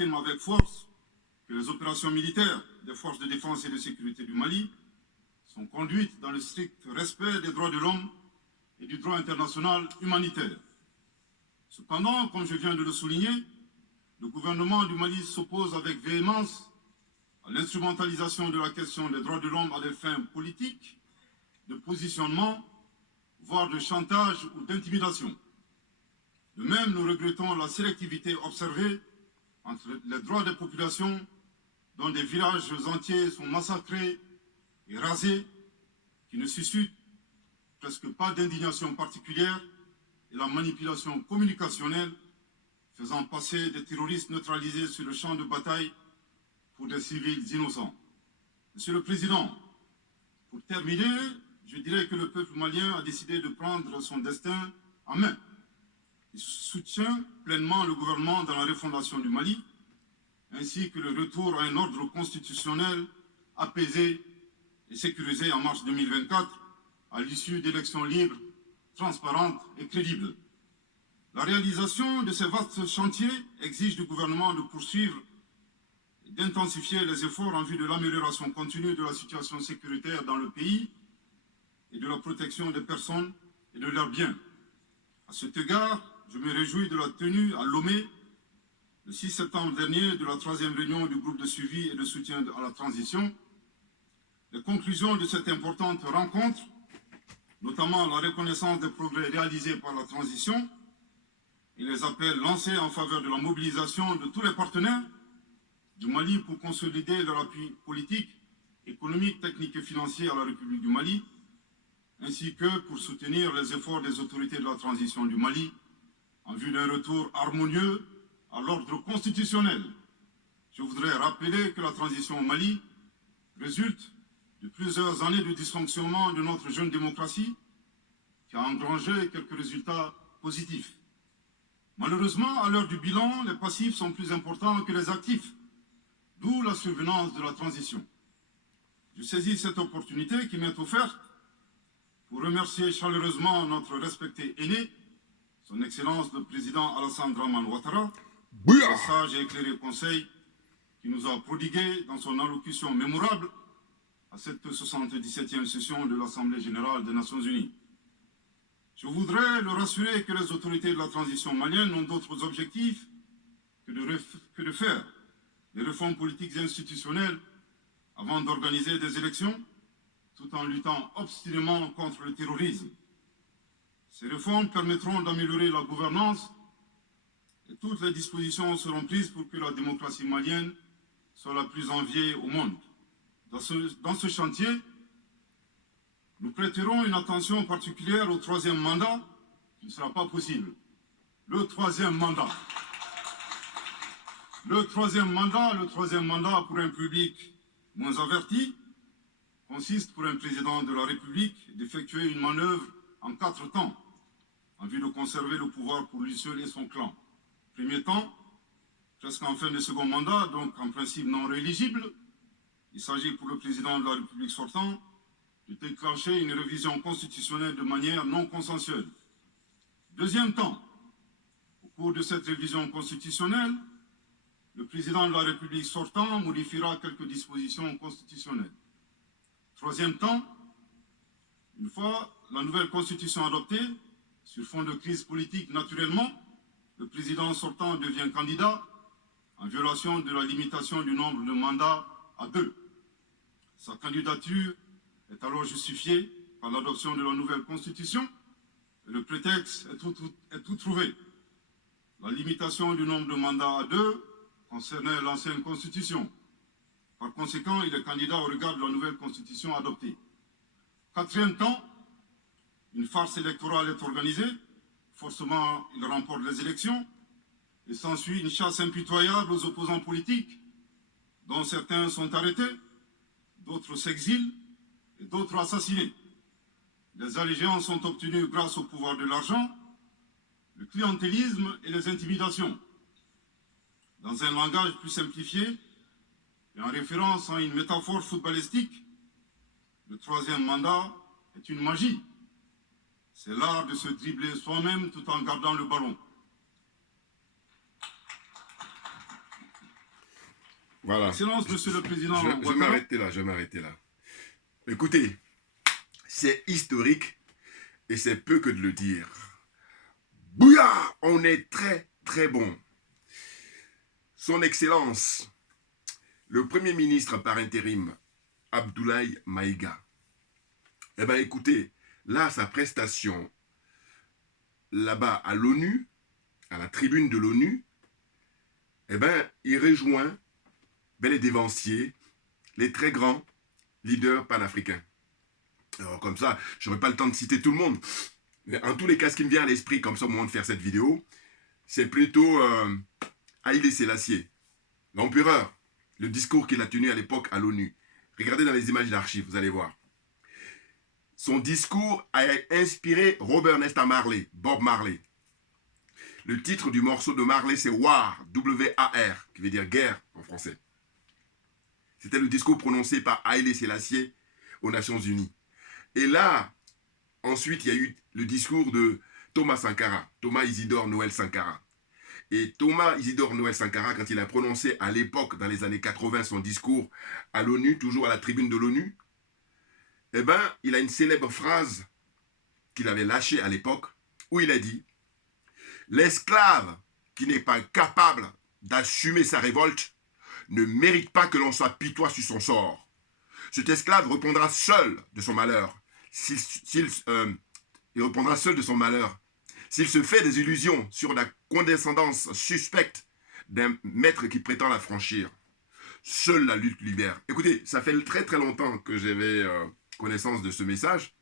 j'affirme avec force que les opérations militaires des forces de défense et de sécurité du Mali sont conduites dans le strict respect des droits de l'homme et du droit international humanitaire. Cependant, comme je viens de le souligner, le gouvernement du Mali s'oppose avec véhémence à l'instrumentalisation de la question des droits de l'homme à des fins politiques, de positionnement, voire de chantage ou d'intimidation. De même, nous regrettons la sélectivité observée entre les droits des populations dont des villages entiers sont massacrés et rasés, qui ne suscitent presque pas d'indignation particulière, et la manipulation communicationnelle faisant passer des terroristes neutralisés sur le champ de bataille pour des civils innocents. Monsieur le Président, pour terminer, je dirais que le peuple malien a décidé de prendre son destin en main. Il soutient pleinement le gouvernement dans la refondation du Mali, ainsi que le retour à un ordre constitutionnel apaisé et sécurisé en mars 2024, à l'issue d'élections libres, transparentes et crédibles. La réalisation de ces vastes chantiers exige du gouvernement de poursuivre et d'intensifier les efforts en vue de l'amélioration continue de la situation sécuritaire dans le pays et de la protection des personnes et de leurs biens. À cet égard, je me réjouis de la tenue à Lomé, le 6 septembre dernier, de la 3e réunion du groupe de suivi et de soutien à la transition. Les conclusions de cette importante rencontre, notamment la reconnaissance des progrès réalisés par la transition et les appels lancés en faveur de la mobilisation de tous les partenaires du Mali pour consolider leur appui politique, économique, technique et financier à la République du Mali, ainsi que pour soutenir les efforts des autorités de la transition du Mali en vue d'un retour harmonieux à l'ordre constitutionnel. Je voudrais rappeler que la transition au Mali résulte de plusieurs années de dysfonctionnement de notre jeune démocratie qui a engrangé quelques résultats positifs. Malheureusement, à l'heure du bilan, les passifs sont plus importants que les actifs, d'où la survenance de la transition. Je saisis cette opportunité qui m'est offerte pour remercier chaleureusement notre respecté aîné, son Excellence le Président Alassane Dramane Ouattara, pour le sage et éclairé conseil qui nous a prodigué dans son allocution mémorable à cette 77e session de l'Assemblée générale des Nations unies. Je voudrais le rassurer que les autorités de la transition malienne n'ont d'autres objectifs que de faire des réformes politiques et institutionnelles avant d'organiser des élections, tout en luttant obstinément contre le terrorisme. Ces réformes permettront d'améliorer la gouvernance et toutes les dispositions seront prises pour que la démocratie malienne soit la plus enviée au monde. Dans ce chantier, nous prêterons une attention particulière au 3e mandat, qui ne sera pas possible. Le troisième mandat pour un public moins averti consiste pour un président de la République d'effectuer une manœuvre en 4 temps, en vue de conserver le pouvoir pour lui seul et son clan. Premier temps, presque en fin de second mandat, donc en principe non rééligible, il s'agit pour le président de la République sortant de déclencher une révision constitutionnelle de manière non consensuelle. Deuxième temps, au cours de cette révision constitutionnelle, le président de la République sortant modifiera quelques dispositions constitutionnelles. Troisième temps, une fois la nouvelle constitution adoptée, sur fond de crise politique naturellement, le président sortant devient candidat en violation de la limitation du nombre de mandats à 2. Sa candidature est alors justifiée par l'adoption de la nouvelle constitution et le prétexte est tout trouvé. La limitation du nombre de mandats à 2 concernait l'ancienne constitution. Par conséquent, il est candidat au regard de la nouvelle constitution adoptée. Quatrième temps, une farce électorale est organisée. Forcément, il remporte les élections et s'ensuit une chasse impitoyable aux opposants politiques, dont certains sont arrêtés, d'autres s'exilent et d'autres assassinés. Les allégeances sont obtenues grâce au pouvoir de l'argent, le clientélisme et les intimidations. Dans un langage plus simplifié et en référence à une métaphore footballistique, le 3e mandat est une magie. C'est l'art de se dribbler soi-même tout en gardant le ballon. Voilà. Excellence, Monsieur le Président. Je vais m'arrêter là. Écoutez, c'est historique et c'est peu que de le dire. Bouya, on est très très bon. Son Excellence, le Premier ministre par intérim, Abdoulaye Maïga. Eh bien écoutez, là, sa prestation, là-bas à l'ONU, à la tribune de l'ONU, eh bien, il rejoint bel et dévancier les très grands leaders panafricains. Alors comme ça, je n'aurai pas le temps de citer tout le monde, mais en tous les cas, ce qui me vient à l'esprit comme ça au moment de faire cette vidéo, c'est plutôt Haïlé Sélassié, l'empereur, le discours qu'il a tenu à l'époque à l'ONU. Regardez dans les images d'archives, vous allez voir. Son discours a inspiré Robert Nesta Marley, Bob Marley. Le titre du morceau de Marley, c'est War, W-A-R, qui veut dire guerre en français. C'était le discours prononcé par Haïlé Sélassié aux Nations Unies. Et là, ensuite, il y a eu le discours de Thomas Sankara, Thomas Isidore Noël Sankara. Et Thomas Isidore Noël Sankara, quand il a prononcé à l'époque, dans les années 80, son discours à l'ONU, toujours à la tribune de l'ONU, eh bien, il a une célèbre phrase qu'il avait lâchée à l'époque, où il a dit « L'esclave qui n'est pas capable d'assumer sa révolte ne mérite pas que l'on s'apitoie sur son sort. Cet esclave répondra seul de son malheur. Il répondra seul de son malheur. S'il se fait des illusions sur la condescendance suspecte d'un maître qui prétend la franchir, seule la lutte libère. » Écoutez, ça fait très très longtemps que j'avais connaissance de ce message.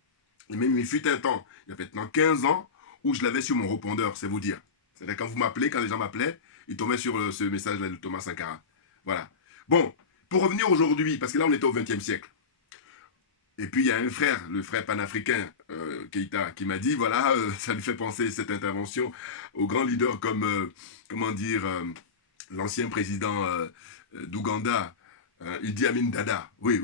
Et même il fut un temps, il y a maintenant 15 ans, où je l'avais sur mon répondeur, c'est vous dire. C'est-à-dire quand vous m'appelez, quand les gens m'appelaient, ils tombaient sur ce message-là de Thomas Sankara. Voilà. Bon, pour revenir aujourd'hui, parce que là on était au XXe siècle. Et puis il y a un frère, le frère panafricain Keïta, qui m'a dit, voilà, ça lui fait penser cette intervention aux grands leaders comme, comment dire, l'ancien président d'Ouganda, Idi Amin Dada. Oui.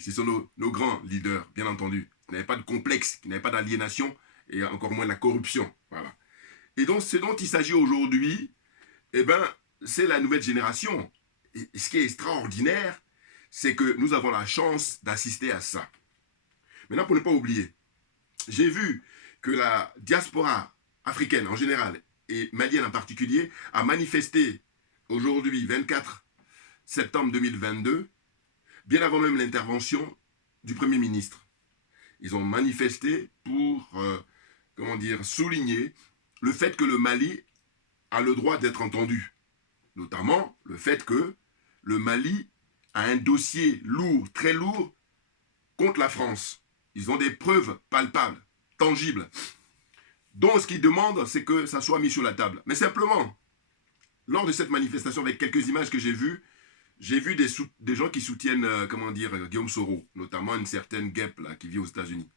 Ce sont nos grands leaders, bien entendu. Qui n'avaient pas de complexe, qui n'avaient pas d'aliénation, et encore moins de la corruption. Voilà. Et donc, ce dont il s'agit aujourd'hui, eh ben, c'est la nouvelle génération. Et ce qui est extraordinaire, c'est que nous avons la chance d'assister à ça. Maintenant, pour ne pas oublier, j'ai vu que la diaspora africaine en général, et malienne en particulier, a manifesté aujourd'hui, 24 septembre 2022, bien avant même l'intervention du Premier ministre. Ils ont manifesté pour, comment dire, souligner le fait que le Mali a le droit d'être entendu. Notamment le fait que le Mali a un dossier lourd, très lourd, contre la France. Ils ont des preuves palpables, tangibles. Donc ce qu'ils demandent, c'est que ça soit mis sur la table. Mais simplement, lors de cette manifestation, avec quelques images que j'ai vues des gens qui soutiennent, comment dire, Guillaume Soro, notamment une certaine guêpe là, qui vit aux États-Unis.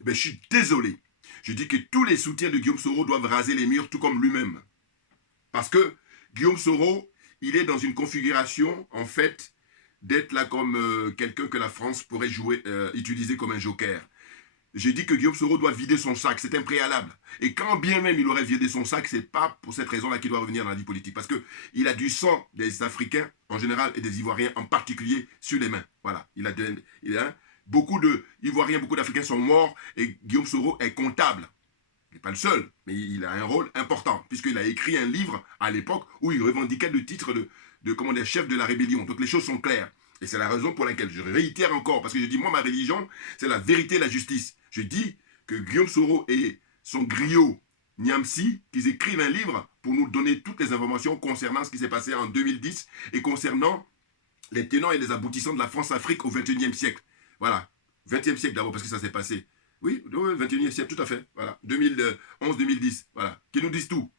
Ben, je suis désolé. Je dis que tous les soutiens de Guillaume Soro doivent raser les murs, tout comme lui-même. Parce que Guillaume Soro, il est dans une configuration, en fait, d'être là comme quelqu'un que la France pourrait utiliser comme un joker. J'ai dit que Guillaume Soro doit vider son sac, c'est un préalable. Et quand bien même il aurait vidé son sac, c'est pas pour cette raison-là qu'il doit revenir dans la vie politique. Parce qu'il a du sang des Africains en général et des Ivoiriens en particulier sur les mains. Voilà, beaucoup d'Ivoiriens, beaucoup d'Africains sont morts et Guillaume Soro est comptable. Il n'est pas le seul, mais il a un rôle important, puisqu'il a écrit un livre à l'époque où il revendiquait le titre de comment dire, chef de la rébellion. Donc les choses sont claires. Et c'est la raison pour laquelle je réitère encore, parce que je dis, moi, ma religion, c'est la vérité et la justice. Je dis que Guillaume Soro et son griot Niamsi, qu'ils écrivent un livre pour nous donner toutes les informations concernant ce qui s'est passé en 2010 et concernant les tenants et les aboutissants de la France-Afrique au XXIe siècle. Voilà, XXe siècle d'abord, parce que ça s'est passé. Oui, 21e siècle, tout à fait. Voilà, 2011-2010, voilà. Qu'ils nous disent tout,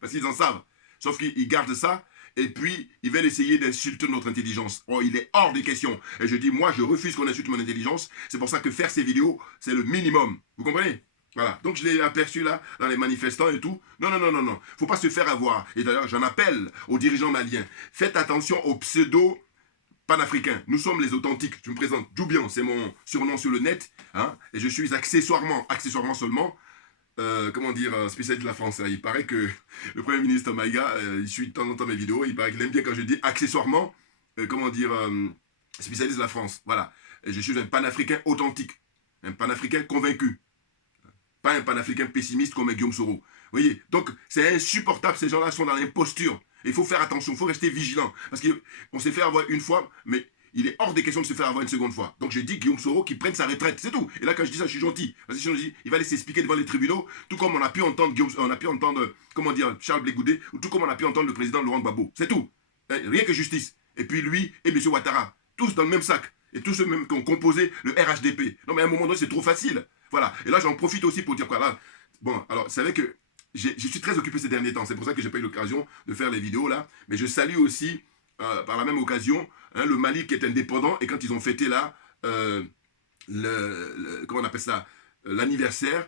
parce qu'ils en savent. Sauf qu'ils gardent ça, et puis ils veulent essayer d'insulter notre intelligence. Oh, il est hors de question. Et je dis, moi, je refuse qu'on insulte mon intelligence. C'est pour ça que faire ces vidéos, c'est le minimum. Vous comprenez? Voilà, donc je l'ai aperçu là, dans les manifestants et tout. Non. Faut pas se faire avoir. Et d'ailleurs, j'en appelle aux dirigeants maliens. Faites attention aux pseudo panafricains. Nous sommes les authentiques. Je me présente Djoubian, c'est mon surnom sur le net. Hein, et je suis accessoirement seulement, comment dire, spécialiste de la France. Hein. Il paraît que le Premier ministre Maïga, il suit de temps en temps mes vidéos. Il paraît qu'il aime bien quand je dis accessoirement comment dire, spécialiste de la France. Voilà. Et je suis un panafricain authentique, un panafricain convaincu. Pas un panafricain pessimiste comme un Guillaume Soro. Vous voyez? Donc, c'est insupportable. Ces gens-là sont dans l'imposture. Il faut faire attention, il faut rester vigilant. Parce qu'on s'est fait avoir une fois, mais il est hors des questions de se faire avoir une seconde fois. Donc, j'ai dit Guillaume Soro qui prenne sa retraite, c'est tout. Et là, quand je dis ça, je suis gentil. Parce que sinon, je dis, il va aller s'expliquer devant les tribunaux, tout comme on a pu entendre, comment dire, Charles Blé Goudé, ou tout comme on a pu entendre le président Laurent Gbagbo. C'est tout. Rien que justice. Et puis lui et M. Ouattara, tous dans le même sac. Et tous ceux même qui ont composé le RHDP. Non, mais à un moment donné, c'est trop facile. Voilà. Et là, j'en profite aussi pour dire quoi là. Bon, alors, c'est vrai que je suis très occupé ces derniers temps. C'est pour ça que j'ai pas eu l'occasion de faire les vidéos là. Mais je salue aussi, par la même occasion, le Mali qui est indépendant. Et quand ils ont fêté là, comment on appelle ça, l'anniversaire,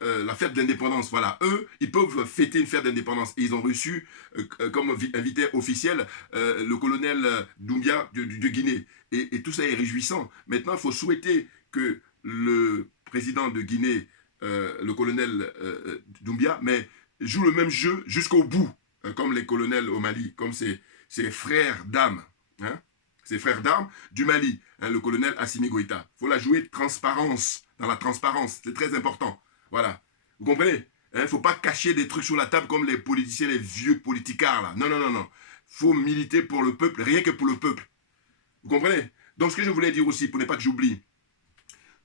la fête de l'indépendance. Voilà. Eux, ils peuvent fêter une fête d'indépendance. Et ils ont reçu, comme invité officiel, le colonel Doumbia de Guinée. Et tout ça est réjouissant. Maintenant, il faut souhaiter que le président de Guinée, le colonel Doumbia, mais joue le même jeu jusqu'au bout, comme les colonels au Mali, comme ses frères d'armes, ses frères d'armes du Mali, le colonel Assimi Goïta. Il faut la jouer transparence, dans la transparence, c'est très important. Voilà, vous comprenez? Il ne faut pas cacher des trucs sur la table comme les politiciens, les vieux politicards là. Non, non, non, non. Il faut militer pour le peuple, rien que pour le peuple. Vous comprenez? Donc ce que je voulais dire aussi, pour ne pas que j'oublie,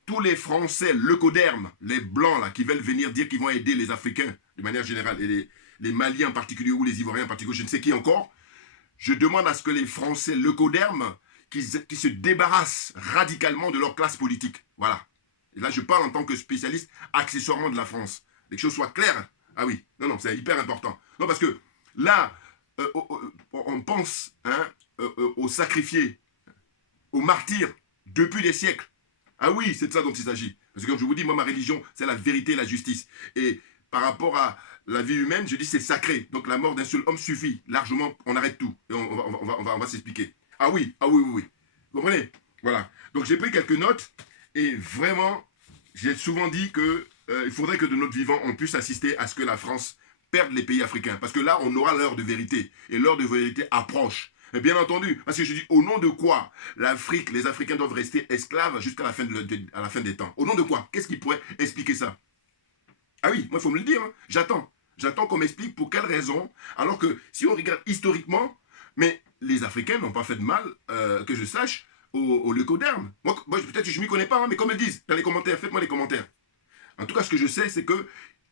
tous les Français, leucodermes, les Blancs là, qui veulent venir dire qu'ils vont aider les Africains, de manière générale, et les Maliens en particulier, ou les Ivoiriens en particulier, je ne sais qui encore, je demande à ce que les Français leucodermes, qui se débarrassent radicalement de leur classe politique. Voilà. Et là, je parle en tant que spécialiste accessoirement de la France. Les choses soient claires. Ah oui, non, non, c'est hyper important. Non, parce que là, on pense aux sacrifiés, aux martyrs, depuis des siècles. Ah oui, c'est de ça dont il s'agit. Parce que comme je vous dis, moi, ma religion, c'est la vérité et la justice. Et par rapport à la vie humaine, je dis c'est sacré. Donc la mort d'un seul homme suffit. Largement, on arrête tout. Et on va s'expliquer. Ah oui, oui, oui, oui. Vous comprenez? Voilà. Donc j'ai pris quelques notes. Et vraiment, j'ai souvent dit que il faudrait que de notre vivant, on puisse assister à ce que la France perde les pays africains. Parce que là, on aura l'heure de vérité. Et l'heure de vérité approche. Et bien entendu, parce que je dis, au nom de quoi l'Afrique, les Africains doivent rester esclaves jusqu'à la fin des temps? Au nom de quoi? Qu'est-ce qui pourrait expliquer ça? Ah oui, moi, il faut me le dire. Hein. J'attends. J'attends qu'on m'explique pour quelle raison. Alors que si on regarde historiquement, mais les Africains n'ont pas fait de mal, que je sache, aux leucodermes. Moi peut-être que je ne m'y connais pas, hein, mais comme ils disent dans les commentaires, faites-moi les commentaires. En tout cas, ce que je sais, c'est que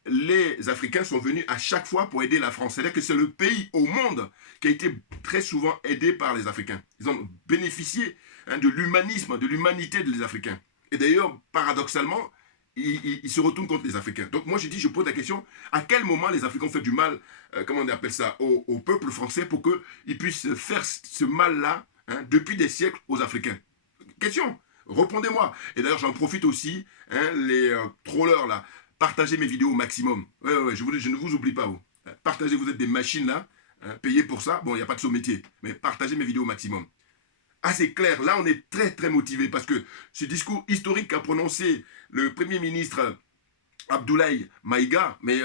les Africains sont venus à chaque fois pour aider la France. C'est-à-dire que c'est le pays au monde qui a été très souvent aidé par les Africains. Ils ont bénéficié de l'humanisme, de l'humanité des Africains. Et d'ailleurs, paradoxalement, ils se retournent contre les Africains. Donc moi, je pose la question, à quel moment les Africains ont fait du mal, comment on appelle ça, au peuple français pour qu'ils puissent faire ce mal-là depuis des siècles aux Africains? Question, répondez-moi. Et d'ailleurs, j'en profite aussi, les trollers là, partagez mes vidéos au maximum. Ouais, je ne vous oublie pas, vous. Partagez, vous êtes des machines là, payez pour ça. Bon, il n'y a pas de sous-métier, mais partagez mes vidéos au maximum. Ah, c'est clair, là on est très très motivé parce que ce discours historique qu'a prononcé le Premier ministre Abdoulaye Maïga, mais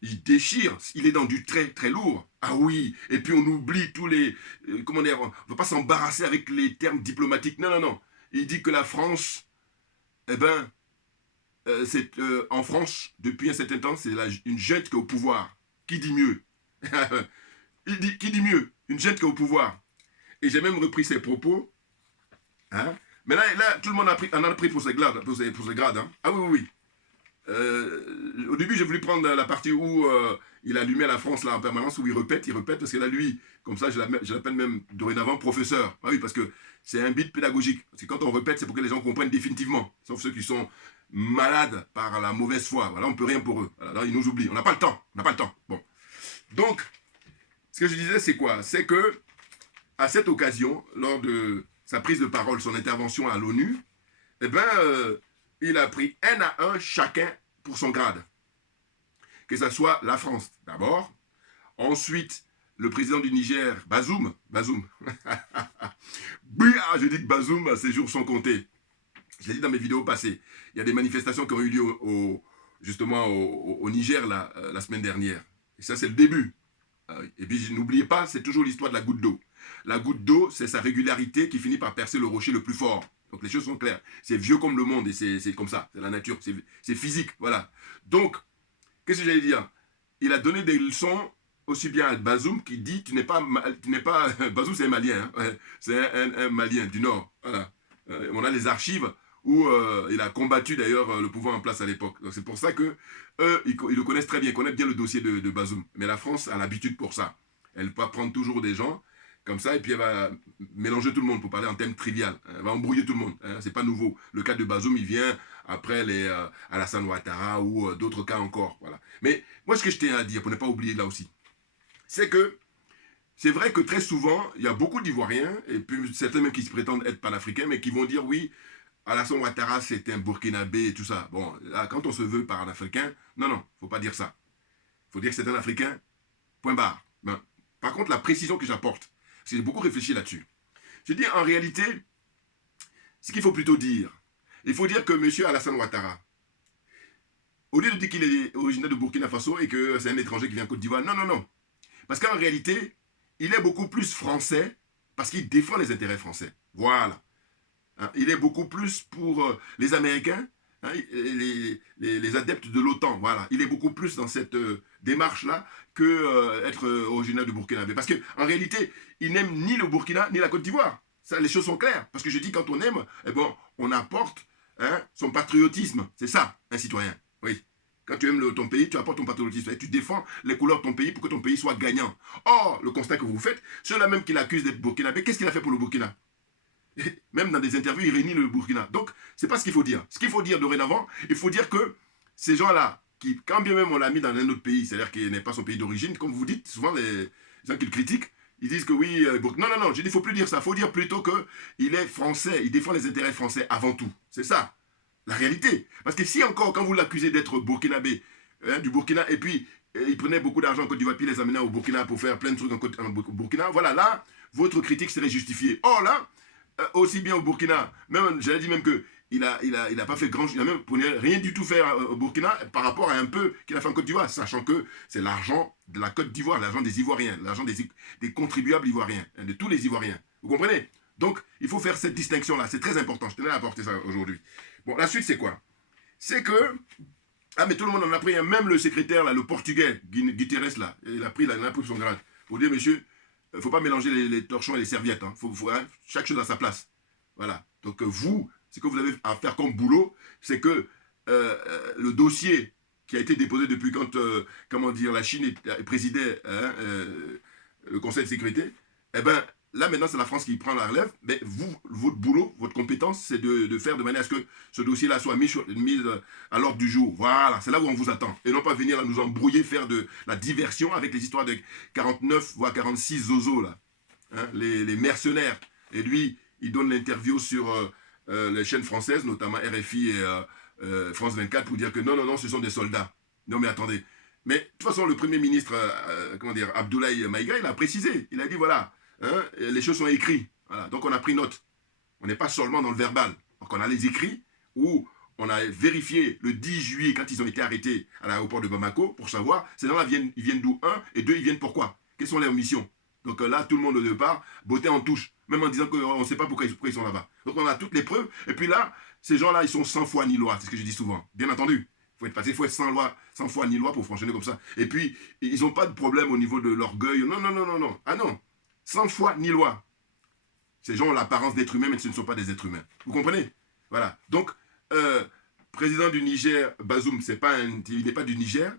il déchire, il est dans du très très lourd. Ah oui, et puis on oublie tous les... comment dire, on ne va pas s'embarrasser avec les termes diplomatiques. Non, non, non. Il dit que la France, eh ben, en France, depuis un certain temps, c'est une junte qui est au pouvoir. Qui dit mieux? Qui dit mieux? Une junte qui est au pouvoir. Et j'ai même repris ses propos. Hein? Mais là, tout le monde en a pris pour ses grades. Hein? Ah oui, oui, oui. Au début, j'ai voulu prendre la partie où il allumait la France là en permanence, où il répète, parce que là, lui, comme ça, je l'appelle même dorénavant professeur. Ah oui, parce que c'est un bit pédagogique. Parce que quand on répète, c'est pour que les gens comprennent définitivement. Sauf ceux qui sont malades par la mauvaise foi. Voilà, on ne peut rien pour eux. Voilà, là, ils nous oublient. On n'a pas le temps. On n'a pas le temps. Bon. Donc, ce que je disais, c'est quoi? C'est que à cette occasion, lors de sa prise de parole, son intervention à l'ONU, eh ben, il a pris un à un chacun pour son grade. Que ce soit la France d'abord, ensuite le président du Niger, Bazoum, je dis que Bazoum, ses jours sont comptés. Je l'ai dit dans mes vidéos passées. Il y a des manifestations qui ont eu lieu justement au Niger la semaine dernière. Et ça, c'est le début. Et puis, n'oubliez pas, c'est toujours l'histoire de la goutte d'eau. La goutte d'eau, c'est sa régularité qui finit par percer le rocher le plus fort. Donc les choses sont claires. C'est vieux comme le monde et c'est comme ça. C'est la nature, c'est physique, voilà. Donc, qu'est-ce que j'allais dire? Il a donné des leçons aussi bien à Bazoum qui dit tu n'es pas Bazoum c'est un Malien, hein, ouais, c'est un Malien du Nord. Voilà. On a les archives où il a combattu d'ailleurs le pouvoir en place à l'époque. Donc c'est pour ça que eux, ils le connaissent très bien, ils connaissent bien le dossier de Bazoum. Mais la France a l'habitude pour ça. Elle va prendre toujours des gens comme ça et puis elle va mélanger tout le monde pour parler en termes trivial. Elle va embrouiller tout le monde. Hein, c'est pas nouveau. Le cas de Bazoum, il vient après les Alassane Ouattara ou d'autres cas encore. Voilà. Mais moi, ce que je tiens à dire, pour ne pas oublier là aussi, c'est que c'est vrai que très souvent, il y a beaucoup d'Ivoiriens, et puis certains même qui se prétendent être panafricains, mais qui vont dire oui, Alassane Ouattara c'est un Burkinabé et tout ça. Bon, là, quand on se veut panafricain, non, faut pas dire ça. Faut dire que c'est un Africain, point barre. Ben, par contre, la précision que j'apporte, parce que j'ai beaucoup réfléchi là-dessus. Je dis en réalité, ce qu'il faut plutôt dire, il faut dire que M. Alassane Ouattara, au lieu de dire qu'il est originaire de Burkina Faso et que c'est un étranger qui vient en Côte d'Ivoire, non. Parce qu'en réalité, il est beaucoup plus français parce qu'il défend les intérêts français. Voilà. Hein, il est beaucoup plus pour les Américains, hein, les adeptes de l'OTAN. Voilà. Il est beaucoup plus dans cette démarche-là que être originaire de Burkina. Parce qu'en réalité, il n'aime ni le Burkina ni la Côte d'Ivoire. Ça, les choses sont claires. Parce que je dis, quand on aime, eh bon, on apporte son patriotisme. C'est ça, un citoyen. Oui. Quand tu aimes ton pays, tu apportes ton patriotisme. Et tu défends les couleurs de ton pays pour que ton pays soit gagnant. Or, le constat que vous faites, ceux-là même qui l'accusent d'être burkinabé, qu'est-ce qu'il a fait pour le Burkina? Même dans des interviews, il réunit le Burkina. Donc, c'est pas ce qu'il faut dire. Ce qu'il faut dire dorénavant, il faut dire que ces gens-là, qui, quand bien même on l'a mis dans un autre pays, c'est-à-dire qu'il n'est pas son pays d'origine, comme vous dites, souvent les gens qui le critiquent, ils disent que oui, non, je dis, il ne faut plus dire ça. Il faut dire plutôt qu'il est français, il défend les intérêts français avant tout. C'est ça, la réalité. Parce que si encore, quand vous l'accusez d'être burkinabé, du Burkina, et puis il prenait beaucoup d'argent en Côte d'Ivoire, puis les amenait au Burkina pour faire plein de trucs en Burkina, voilà, là, votre critique serait justifiée. Or là, aussi bien au Burkina, même, j'allais dire même que il a pas fait grand chose, il a même pour rien du tout fait au Burkina par rapport à un peu qu'il a fait en Côte d'Ivoire, sachant que c'est l'argent de la Côte d'Ivoire, l'argent des Ivoiriens, l'argent des contribuables ivoiriens, de tous les Ivoiriens. Vous comprenez? Donc, il faut faire cette distinction-là, c'est très important, je tenais à apporter ça aujourd'hui. Bon, la suite, c'est quoi? C'est que, ah mais tout le monde en a pris, hein, même le secrétaire, là, le portugais, Guterres, là, il a pris son grade, pour dire, monsieur, il ne faut pas mélanger les torchons et les serviettes. Hein. Chaque chose à sa place. Voilà. Donc vous, ce que vous avez à faire comme boulot, c'est que le dossier qui a été déposé depuis quand, la Chine présidait le Conseil de sécurité, eh ben là maintenant c'est la France qui prend la relève, mais vous, votre boulot, votre compétence, c'est de faire de manière à ce que ce dossier-là soit mis à l'ordre du jour. Voilà, c'est là où on vous attend. Et non pas venir là, nous embrouiller, faire de la diversion avec les histoires de 49 voire 46 zozos là. Hein, les mercenaires. Et lui, il donne l'interview sur les chaînes françaises, notamment RFI et France 24, pour dire que non, ce sont des soldats. Non mais attendez. Mais de toute façon, le Premier ministre, Abdoulaye Maïga, il a précisé. Il a dit voilà, hein, les choses sont écrites. Voilà, donc on a pris note. On n'est pas seulement dans le verbal. Donc on a les écrits où on a vérifié le 10 juillet quand ils ont été arrêtés à l'aéroport de Bamako pour savoir ces gens-là ils viennent d'où, un, et deux, ils viennent pourquoi. Quelles sont leurs missions. Donc là, tout le monde au départ, bottait en touche, même en disant qu'on ne sait pas pourquoi ils sont là-bas. Donc on a toutes les preuves. Et puis là, ces gens-là, ils sont sans foi ni loi. C'est ce que je dis souvent. Bien entendu. Il faut être sans foi ni loi pour fonctionner comme ça. Et puis, ils n'ont pas de problème au niveau de l'orgueil. Non. Ah non. Sans foi ni loi. Ces gens ont l'apparence d'êtres humains, mais ce ne sont pas des êtres humains. Vous comprenez? Voilà. Donc, président du Niger, Bazoum, il n'est pas du Niger.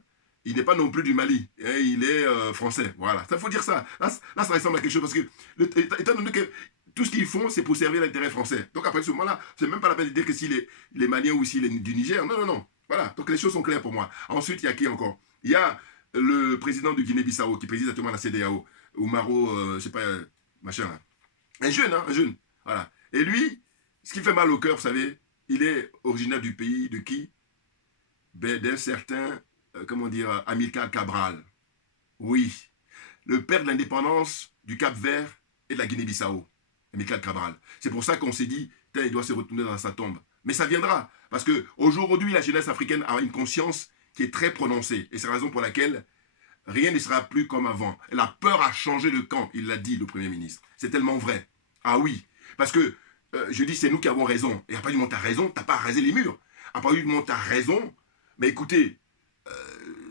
Il n'est pas non plus du Mali. Hein, il est français. Voilà. Ça, faut dire ça. Là, ça ressemble à quelque chose. Parce que, étant donné que tout ce qu'ils font, c'est pour servir l'intérêt français. Donc, après ce moment-là, c'est même pas la peine de dire que s'il est malien ou s'il est du Niger. Non. Voilà, donc les choses sont claires pour moi. Ensuite, il y a qui encore? Il y a le président du Guinée-Bissau qui préside actuellement la CEDEAO, Oumaro, je sais pas, machin là. Un jeune. Voilà. Et lui, ce qui fait mal au cœur, vous savez, il est originaire du pays de qui? D'un certain, Amilcar Cabral. Oui, le père de l'indépendance du Cap-Vert et de la Guinée-Bissau, Amilcar Cabral. C'est pour ça qu'on s'est dit, il doit se retourner dans sa tombe. Mais ça viendra, parce qu'aujourd'hui, la jeunesse africaine a une conscience qui est très prononcée. Et c'est la raison pour laquelle rien ne sera plus comme avant. La peur a changé de camp, il l'a dit, le Premier ministre. C'est tellement vrai. Ah oui, parce que, je dis, c'est nous qui avons raison. Et après, du moment tu as raison, tu n'as pas à raser les murs. Après, du moment tu as raison, mais écoutez,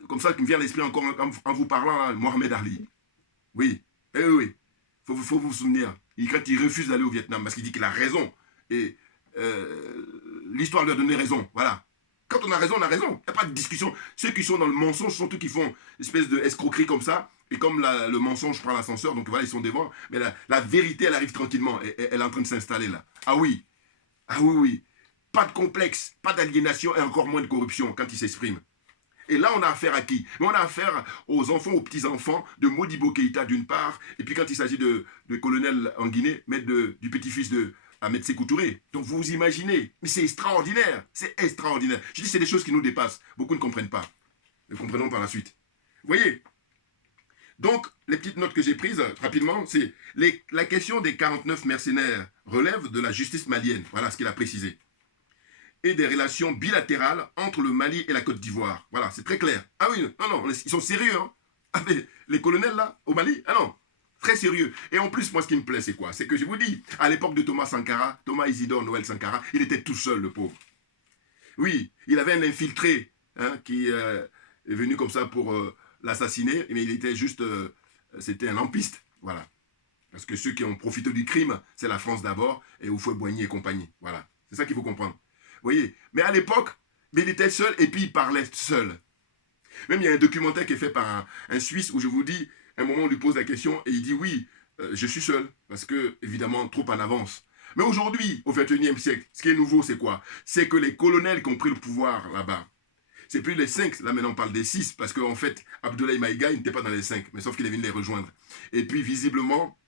comme ça, qui me vient à l'esprit encore en vous parlant, là, Mohamed Ali. Oui, eh oui, faut vous souvenir. Quand il refuse d'aller au Vietnam, parce qu'il dit qu'il a raison. Et l'histoire lui a donné raison, voilà. Quand on a raison, on a raison. Il n'y a pas de discussion. Ceux qui sont dans le mensonge sont ceux qui font une espèce d'escroquerie comme ça. Et comme le mensonge prend l'ascenseur, donc voilà, ils sont devant. Mais la vérité, elle arrive tranquillement. Et elle est en train de s'installer là. Ah oui. Ah oui, oui. Pas de complexe, pas d'aliénation et encore moins de corruption quand ils s'expriment. Et là, on a affaire à qui? On a affaire aux enfants, aux petits-enfants de Modibo Keïta d'une part. Et puis quand il s'agit de colonel en Guinée, mais du petit-fils de Ahmed Sékou Touré. Donc vous vous imaginez, mais c'est extraordinaire, c'est extraordinaire. Je dis c'est des choses qui nous dépassent, beaucoup ne comprennent pas. Nous comprendrons par la suite. Vous voyez? Donc, les petites notes que j'ai prises rapidement, c'est la question des 49 mercenaires relève de la justice malienne. Voilà ce qu'il a précisé. Et des relations bilatérales entre le Mali et la Côte d'Ivoire. Voilà, c'est très clair. Ah oui, non, ils sont sérieux. Hein. Ah, les colonels là, au Mali, ah non, très sérieux. Et en plus, moi, ce qui me plaît, c'est quoi? C'est que je vous dis, à l'époque de Thomas Sankara, Thomas Isidore Noël Sankara, il était tout seul, le pauvre. Oui, il avait un infiltré qui est venu comme ça pour l'assassiner, mais il était juste, c'était un lampiste, voilà. Parce que ceux qui ont profité du crime, c'est la France d'abord, et Houphouët-Boigny et compagnie, voilà. C'est ça qu'il faut comprendre. Vous voyez? Mais à l'époque, il était seul, et puis il parlait seul. Même il y a un documentaire qui est fait par un Suisse, où je vous dis, à un moment on lui pose la question, et il dit oui, je suis seul, parce que, évidemment, trop en avance. Mais aujourd'hui, au XXIe siècle, ce qui est nouveau, c'est quoi? C'est que les colonels qui ont pris le pouvoir là-bas, c'est plus les 5, là maintenant on parle des 6, parce qu'en fait, Abdoulaye Maïga, il n'était pas dans les 5, mais sauf qu'il est venu les rejoindre. Et puis, visiblement,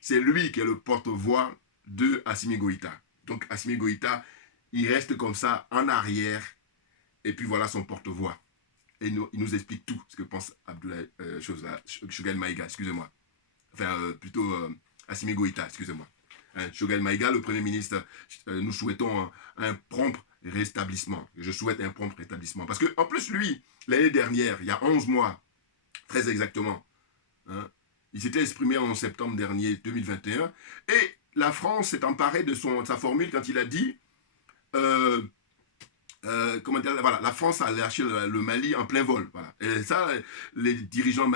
c'est lui qui est le porte-voix de Assimi Goïta. Donc, Assimi Goïta, il reste comme ça, en arrière, et puis voilà son porte-voix. Et il nous explique tout ce que pense Abdoulaye Choguel Maïga, excusez-moi. Enfin, plutôt Assimi Goïta, excusez-moi. Choguel Maïga, le Premier ministre, nous souhaitons un prompt rétablissement. Je souhaite un prompt rétablissement. Parce qu'en plus, lui, l'année dernière, il y a 11 mois, très exactement, il s'était exprimé en septembre dernier, 2021, et la France s'est emparée de sa formule quand il a dit comment dire, voilà, la France a lâché le Mali en plein vol. Voilà. Et ça, les dirigeants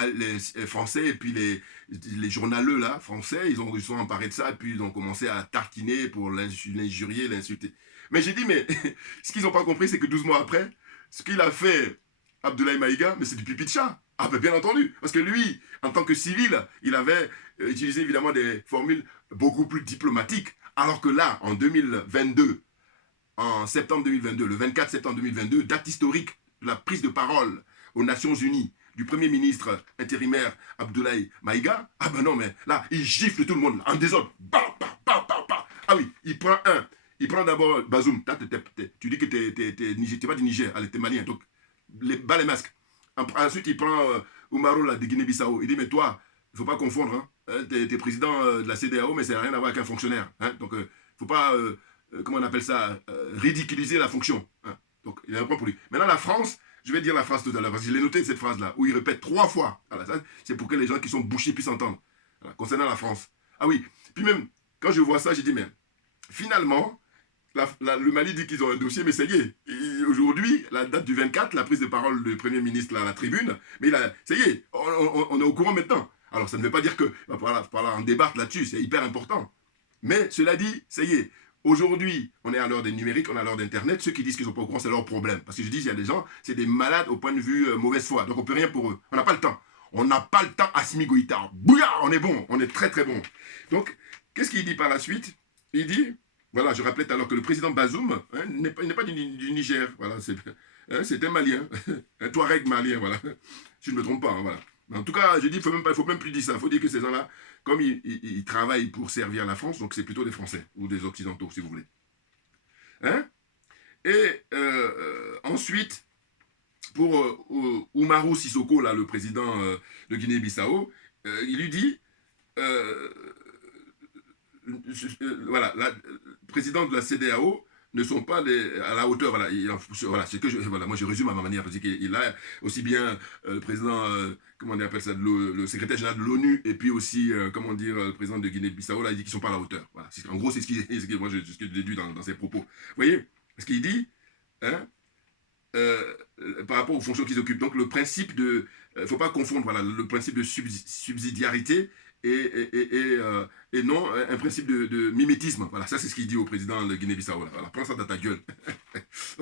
français et puis les journaleux là, français, ils sont emparés de ça et puis ils ont commencé à tartiner pour l'injurier, l'insulter. Mais j'ai dit, mais ce qu'ils n'ont pas compris, c'est que 12 mois après, ce qu'il a fait Abdoulaye Maïga, mais c'est du pipi de chat. Ah ben bien entendu, parce que lui, en tant que civil, il avait utilisé évidemment des formules beaucoup plus diplomatiques, alors que là, en 2022, en septembre 2022, le 24 septembre 2022, date historique de la prise de parole aux Nations Unies du Premier ministre intérimaire Abdoulaye Maïga, ah ben non, mais là, il gifle tout le monde, là, en désordre. Bah, bah, bah, bah, bah. Ah oui, il prend d'abord Bazoum, tu dis que t'es pas du Niger, allez, t'es malien, donc, bas les masques. Ensuite, il prend Oumaro là, de Guinée-Bissau, il dit, mais toi, il ne faut pas confondre, hein, t'es président de la CEDEAO, mais ça n'a rien à voir avec un fonctionnaire, hein, donc, il ne faut pas... comment on appelle ça, ridiculiser la fonction. Hein. Donc, il y a un point pour lui. Maintenant, la France, je vais dire la phrase tout à l'heure, parce que je l'ai noté cette phrase-là, où il répète 3 fois. Voilà, c'est pour que les gens qui sont bouchés puissent entendre. Voilà, concernant la France. Ah oui, puis même, quand je vois ça, j'ai dit, mais finalement, le Mali dit qu'ils ont un dossier, mais ça y est. Aujourd'hui, la date du 24, la prise de parole du Premier ministre là, à la tribune, mais ça y est, on est au courant maintenant. Alors, ça ne veut pas dire qu'on va en débattre là-dessus, c'est hyper important. Mais cela dit, ça y est, aujourd'hui, on est à l'heure des numériques, on est à l'heure d'Internet. Ceux qui disent qu'ils sont pas au courant, c'est leur problème. Parce que je dis, il y a des gens, c'est des malades au point de vue mauvaise foi. Donc on peut rien pour eux. On n'a pas le temps. On n'a pas le temps. Assimi Goïta, bouillard, on est bon. On est très très bon. Donc, qu'est-ce qu'il dit par la suite? Il dit, voilà, je rappelais alors que le président Bazoum n'est pas du Niger. Voilà, c'est un Malien. Un Touareg malien, voilà. Si je ne me trompe pas, hein, voilà. Mais en tout cas, je dis, il ne faut même plus dire ça. Il faut dire que ces gens-là, comme ils travaillent pour servir la France, donc c'est plutôt des Français ou des Occidentaux, si vous voulez. Hein? Et ensuite, pour Oumarou Sissoko, là, le président de Guinée-Bissau, il lui dit, voilà, le président de la CEDEAO ne sont pas à la hauteur. Voilà, voilà, voilà, moi je résume à ma manière, parce qu'il a aussi bien le président, comment on appelle ça, le secrétaire général de l'ONU, et puis aussi, comment dire, le président de Guinée-Bissau, là, il dit qu'ils ne sont pas à la hauteur. Voilà. En gros, c'est ce que moi, ce que je déduis dans ses propos. Vous voyez, ce qu'il dit, hein, par rapport aux fonctions qu'ils occupent. Donc le principe de... Il ne faut pas confondre voilà, le principe de subsidiarité et non un principe de mimétisme. Voilà, ça c'est ce qu'il dit au président de Guinée-Bissau. Voilà, prends ça dans ta gueule.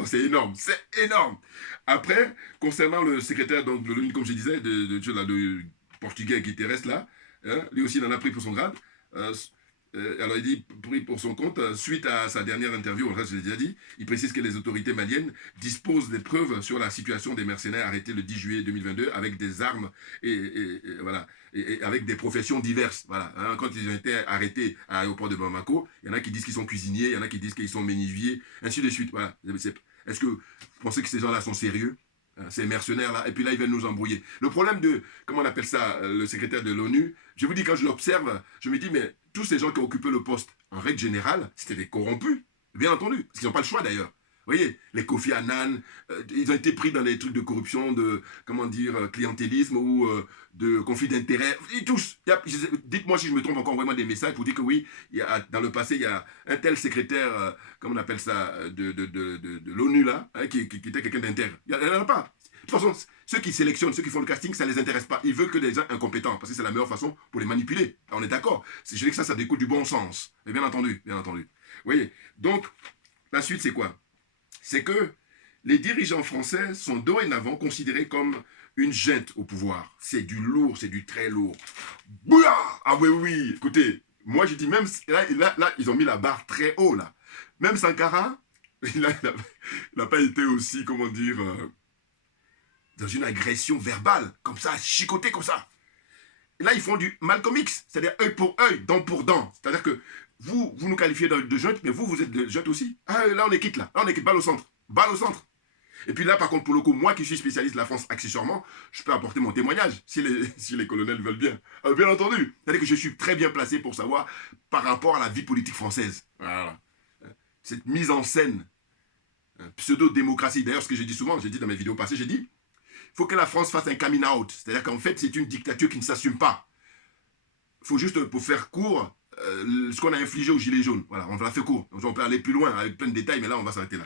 C'est énorme, c'est énorme. Après, concernant le secrétaire donc, de l'ONU, comme je disais, de portugais Guterres, là, hein, lui aussi il en a pris pour son grade. Alors il dit, pris pour son compte, suite à sa dernière interview, en fait, je l'ai déjà dit, il précise que les autorités maliennes disposent des preuves sur la situation des mercenaires arrêtés le 10 juillet 2022 avec des armes voilà, et avec des professions diverses. Voilà. Hein, quand ils ont été arrêtés à l'aéroport de Bamako, il y en a qui disent qu'ils sont cuisiniers, il y en a qui disent qu'ils sont menuisiers, ainsi de suite. Voilà. Est-ce que vous pensez que ces gens-là sont sérieux, ces mercenaires-là, et puis là, ils viennent nous embrouiller. Le problème de, comment on appelle ça, le secrétaire de l'ONU, je vous dis, quand je l'observe, je me dis, mais tous ces gens qui ont occupé le poste, en règle générale, c'était des corrompus, bien entendu, parce qu'ils n'ont pas le choix d'ailleurs. Vous voyez, les Kofi Annan, ils ont été pris dans les trucs de corruption, de, comment dire, clientélisme ou de conflit d'intérêts. Tous. Dites-moi si je me trompe encore, envoyez-moi des messages pour dire que oui, dans le passé, il y a un tel secrétaire, comment on appelle ça, de l'ONU là, hein, qui était quelqu'un d'intègre. Il n'y en a pas. De toute façon, ceux qui sélectionnent, ceux qui font le casting, ça ne les intéresse pas. Ils veulent que des gens incompétents, parce que c'est la meilleure façon pour les manipuler. On est d'accord. Je dis que ça découle du bon sens. Mais bien entendu, bien entendu. Vous voyez. Donc, la suite, c'est quoi? C'est que les dirigeants français sont dorénavant considérés comme une junte au pouvoir. C'est du lourd, c'est du très lourd. Bouya! Ah oui, oui, écoutez, moi je dis même, là, ils ont mis la barre très haut, là. Même Sankara, il n'a pas été aussi, comment dire, dans une agression verbale, comme ça, chicoté comme ça. Et là, ils font du Malcolm X, c'est-à-dire œil pour œil, dent pour dent. C'est-à-dire que vous nous qualifiez de junte, mais vous êtes de junte aussi. Ah, là, on est quitte, là. Là, on est quitte, balle au centre. Balle au centre. Et puis là, par contre, pour le coup, moi qui suis spécialiste de la France accessoirement, je peux apporter mon témoignage, si les colonels veulent bien. Bien entendu. C'est-à-dire que je suis très bien placé pour savoir par rapport à la vie politique française. Voilà. Cette mise en scène, pseudo-démocratie. D'ailleurs, ce que j'ai dit souvent, j'ai dit dans mes vidéos passées, j'ai dit, il faut que la France fasse un coming out. C'est-à-dire qu'en fait, c'est une dictature qui ne s'assume pas. Il faut juste, pour faire court, ce qu'on a infligé aux Gilets jaunes. Voilà, on l'a fait court. Donc, on peut aller plus loin avec plein de détails, mais là, on va s'arrêter là.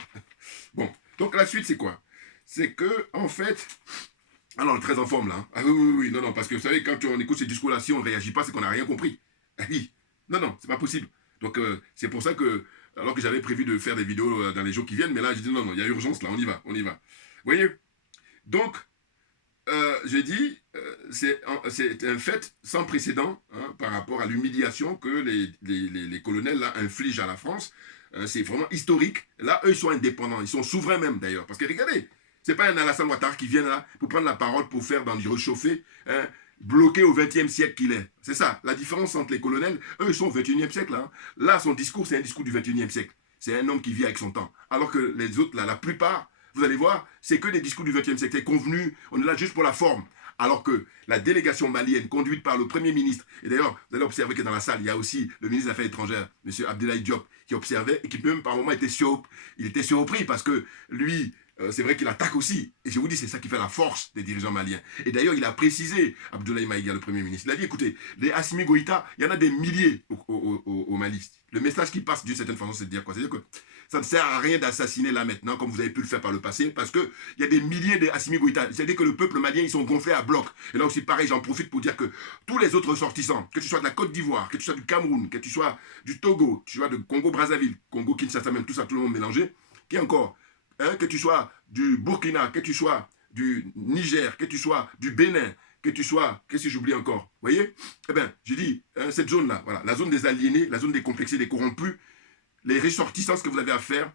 Bon, donc la suite, c'est quoi? C'est que, en fait... Alors, très en forme, là. Hein. Ah oui, non, parce que vous savez, quand on écoute ces discours-là, si on ne réagit pas, c'est qu'on n'a rien compris. Ah oui, non, c'est pas possible. Donc, c'est pour ça que, alors que j'avais prévu de faire des vidéos dans les jours qui viennent, mais là, j'ai dit non, il y a urgence, là, on y va. Vous voyez? Donc, j'ai dit, c'est un fait sans précédent hein, par rapport à l'humiliation que les colonels là, infligent à la France. C'est vraiment historique. Là, eux, ils sont indépendants. Ils sont souverains même, d'ailleurs. Parce que, regardez, c'est pas un Alassane Ouattara qui vient là pour prendre la parole pour faire dans du réchauffé, hein, bloqué au XXe siècle qu'il est. C'est ça. La différence entre les colonels, eux, ils sont au XXIe siècle. Hein. Là, son discours, c'est un discours du XXIe siècle. C'est un homme qui vit avec son temps. Alors que les autres, là, la plupart... Vous allez voir, c'est que des discours du XXe siècle. C'est convenu, on est là juste pour la forme. Alors que la délégation malienne, conduite par le Premier ministre, et d'ailleurs, vous allez observer que dans la salle, il y a aussi le ministre des Affaires étrangères, M. Abdoulaye Diop, qui observait et qui même par moments était surpris parce que lui, c'est vrai qu'il attaque aussi. Et je vous dis, c'est ça qui fait la force des dirigeants maliens. Et d'ailleurs, il a précisé, Abdoulaye Maïga, le Premier ministre, il a dit, écoutez, les Assimi Goïta, il y en a des milliers au Mali. Le message qui passe d'une certaine façon, c'est de dire quoi? C'est-à-dire que ça ne sert à rien d'assassiner là maintenant, comme vous avez pu le faire par le passé, parce qu'il y a des milliers d'Assimi Goïta. C'est-à-dire que le peuple malien, ils sont gonflés à bloc. Et là aussi, pareil, j'en profite pour dire que tous les autres ressortissants, que tu sois de la Côte d'Ivoire, que tu sois du Cameroun, que tu sois du Togo, que tu sois de Congo-Brazzaville, Congo-Kinshasa, même tout ça, tout le monde mélangé, qui encore, hein, que tu sois du Burkina, que tu sois du Niger, que tu sois du Bénin, que tu sois, qu'est-ce que j'oublie encore? Vous voyez? Eh bien, j'ai dit, hein, cette zone-là, voilà, la zone des aliénés, la zone des complexés, des corrompus, les ressortissants, ce que vous avez à faire,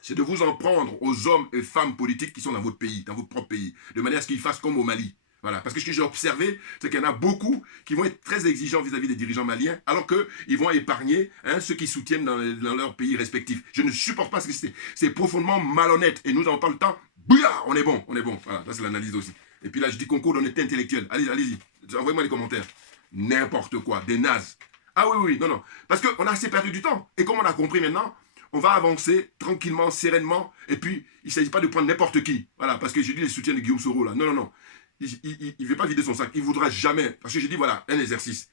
c'est de vous en prendre aux hommes et femmes politiques qui sont dans votre pays, dans votre propre pays, de manière à ce qu'ils fassent comme au Mali. Voilà, parce que ce que j'ai observé, c'est qu'il y en a beaucoup qui vont être très exigeants vis-à-vis des dirigeants maliens, alors qu'ils vont épargner hein, ceux qui soutiennent dans leur pays respectifs. Je ne supporte pas ce que c'est profondément malhonnête. Et nous n'avons pas le temps. Bouya, on est bon. Voilà, ça c'est l'analyse aussi. Et puis là, je dis concours d'honnêteté intellectuelle. Allez-y. Envoyez-moi les commentaires. N'importe quoi, des nazes. Ah oui, non. Parce qu'on a assez perdu du temps. Et comme on a compris maintenant, on va avancer tranquillement, sereinement, et puis il ne s'agit pas de prendre n'importe qui. Voilà, parce que j'ai dit les soutiens de Guillaume Soro, là. Non, non, non. Il ne veut pas vider son sac. Il ne voudra jamais. Parce que j'ai dit, voilà, un exercice.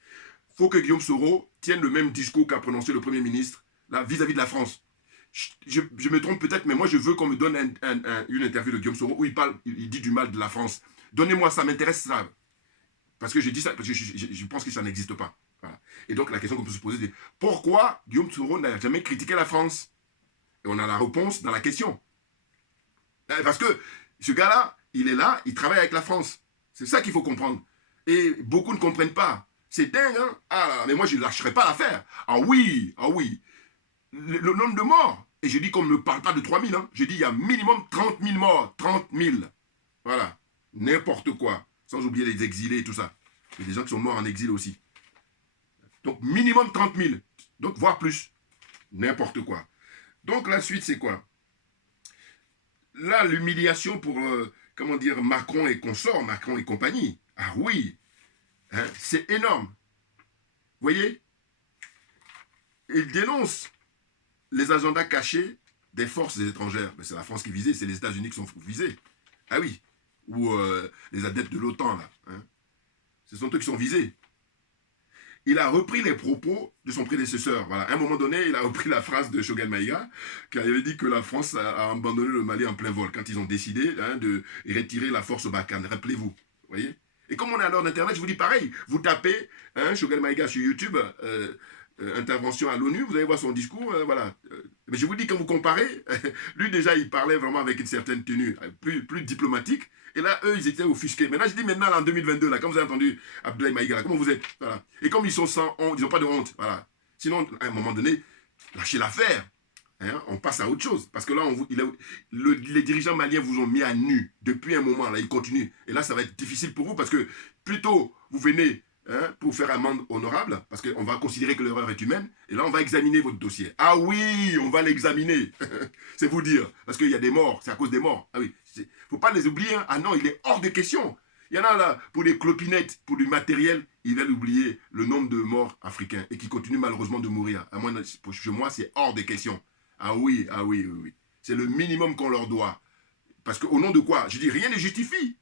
Il faut que Guillaume Soro tienne le même discours qu'a prononcé le Premier ministre, là, vis-à-vis de la France. Je me trompe peut-être, mais moi, je veux qu'on me donne une interview de Guillaume Soro où il dit du mal de la France. Donnez-moi, ça m'intéresse, ça. Parce que j'ai dit ça, parce que je pense que ça n'existe pas. Voilà. Et donc, la question qu'on peut se poser, c'est pourquoi Guillaume Soro n'a jamais critiqué la France? Et on a la réponse dans la question. Parce que ce gars-là, il est là, il travaille avec la France. C'est ça qu'il faut comprendre. Et beaucoup ne comprennent pas. C'est dingue, hein? Ah, mais moi, je ne lâcherai pas l'affaire. Ah oui, ah oui. Le nombre de morts. Et je dis qu'on ne me parle pas de 3000. Hein. Je dis il y a minimum 30 000 morts. 30 000. Voilà. N'importe quoi. Sans oublier les exilés et tout ça. Il y a des gens qui sont morts en exil aussi. Donc, minimum 30 000. Donc, voire plus. N'importe quoi. Donc, la suite, c'est quoi? Là, l'humiliation pour, comment dire, Macron et consorts, Macron et compagnie. Ah oui, hein, c'est énorme. Vous voyez? Il dénonce les agendas cachés des forces étrangères. C'est la France qui est visée, c'est les États-Unis qui sont visés. Ah oui, ou les adeptes de l'OTAN, là. Hein. Ce sont eux qui sont visés. Il a repris les propos de son prédécesseur. Voilà. À un moment donné, il a repris la phrase de Choguel Maïga, qui avait dit que la France a abandonné le Mali en plein vol, quand ils ont décidé de retirer la force au Barkhane. Rappelez-vous. Vous voyez? Et comme on est à l'heure d'Internet, je vous dis pareil. Vous tapez Choguel Maïga sur YouTube, intervention à l'ONU, vous allez voir son discours. Voilà. Mais je vous dis, quand vous comparez, lui déjà, il parlait vraiment avec une certaine tenue, plus diplomatique. Et là, eux, ils étaient offusqués. Mais là, je dis maintenant, là, en 2022, là, quand vous avez entendu Abdoulaye Maïga, là, comment vous êtes? Voilà. Et comme ils sont sans honte, ils n'ont pas de honte. Voilà. Sinon, à un moment donné, lâchez l'affaire. Hein, on passe à autre chose. Parce que là, les dirigeants maliens vous ont mis à nu depuis un moment. Là, ils continuent. Et là, ça va être difficile pour vous parce que plutôt vous venez pour faire amende honorable, parce qu'on va considérer que l'erreur est humaine, et là, on va examiner votre dossier. Ah oui, on va l'examiner. C'est vous dire. Parce qu'il y a des morts. C'est à cause des morts. Ah oui. Il ne faut pas les oublier. Hein. Ah non, il est hors de question. Il y en a là, pour des clopinettes, pour du matériel, ils veulent oublier le nombre de morts africains et qui continuent malheureusement de mourir. À moi, chez moi, c'est hors de question. Ah oui, ah oui, oui, oui. C'est le minimum qu'on leur doit. Parce qu'au nom de quoi? Je dis, rien ne justifie